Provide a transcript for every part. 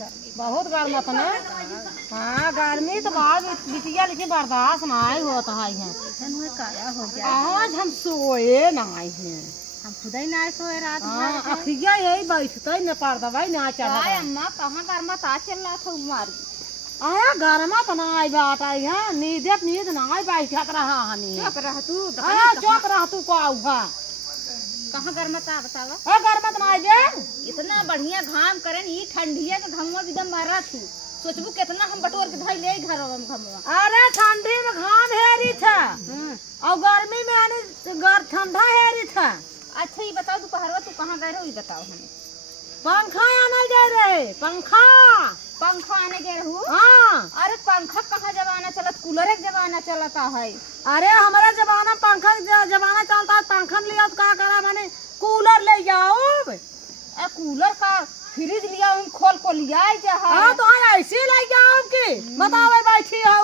गर्मी बहुत गर्म था ना। हाँ गर्मी तो बाहर बिटिया लेकिन बर्दाश्त नहीं होता है। काया हो गया आज हम सोए नहीं हैं। हम खुद ही ना सोए रात हाँ अखिया यही बैठते न पर दवाई ना चढ़ा। अम्मा कहाँ गर्मा ता चल रहा था उमार आया गर्मा तो ना बात आई है। नींद ना बैठक रहा हनी। चुप रह तू हाँ चौक रह तू को आऊगा कहाँ गर्मा ता बतावा गर्मा तो ना जे इतना बढ़िया घाम करें ये ठंडिया के घमवा एकदम मारा थी सोचबू कितना हम बटोर के धाई ले घर में घमवा। अरे ठंडी में घाम हेरी था और गर्मी में आने ठंडा हेरी था। अच्छा ये बताओ दोपहरवा तू कहाँ गए रहो ये बताओ हमें। पंखा आने गए रहे पंखा आने गए रहू। हाँ अरे पंखा कहाँ जमाना चलत कूलर एक जमाना चलता है। अरे हमारे जमाना पंखा जमाना चलता है। पंखा लिया तो क्या करा मैंने कूलर ले जाओ। कूलर का फ्रिज लिया हम खोल लिया हाँ तो ऐसे ले जाओ की बताओ बैठी है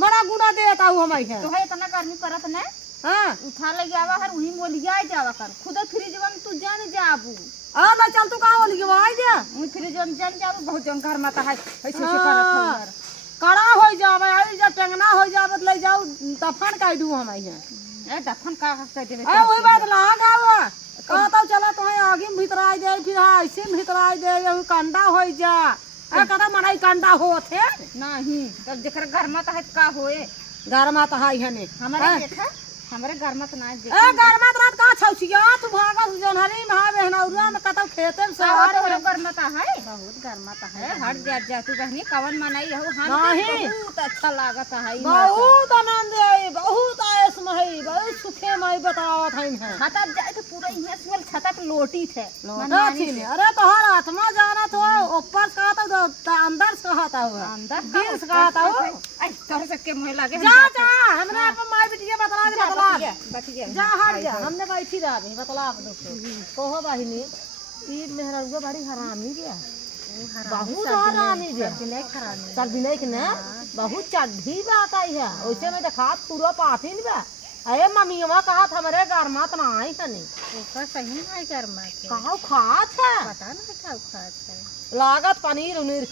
बड़ा गुना देता हूँ हम तो है इतना गर्मी पड़त न। हाँ उठा ले जावा हर वही मोलिया जावा कर खुद फ्रिज में तू जान जाबू और ना चल तू कहाँ बोली कि वहाँ जा वही फ्रिज में जान जाबू बहुत जंग घर माता है ऐसे करत है कड़ा हो जावे आई जा टेंगना हो जावे ले जाओ दफन कर दूं हम ए दफन का कर देबे ए वही बात लाग आवा कहता चला तो आगे में भीतर आ जाए फिर ऐसे में भीतर आ जाए कंडा हो जा ए कदा मनाई कंडा होथे नहीं तब जेकर घर में है का होए घर में तो है हने हमारे देखा हमारे घर में तो ना देख ए घर में रात का छौछिया तू भागा जनहरी में बहनौरा में कतौ खेते में सवार घर में तो है बहुत घर में तो है हट जा तू बहनी कवन मनाई हो हम बहुत अच्छा लागत है बहुत आनंद है बहुत आयस में है बहुत सुखे में बतावत है छता जाए तो पूरा यहाँ से छता पे लोटी थे अरे तोहर आत्मा जाना तो ऊपर से कहता तो अंदर से कहता हुआ अंदर दिल से कहता हो तोहर से के मुंह लागे जा जा हमने अपन माई बिटिया बतला दे बतिया जा हट जा हमने बैठी रहा भी बतला दो कहो बहिनी ई मेहरउआ बड़ी हरामी गया बहुत हरामी गया सब दिने के ना बहुत चढ़ी बात आई है वैसे में देखा पूरा पाठी नहीं बा अरे मम्मीवा कहा था हमारे गर्मात ना आई कनी ओका सही नहीं गर्मा के कहा खात है पता नहीं क्या खात है लागत पनीर उनीर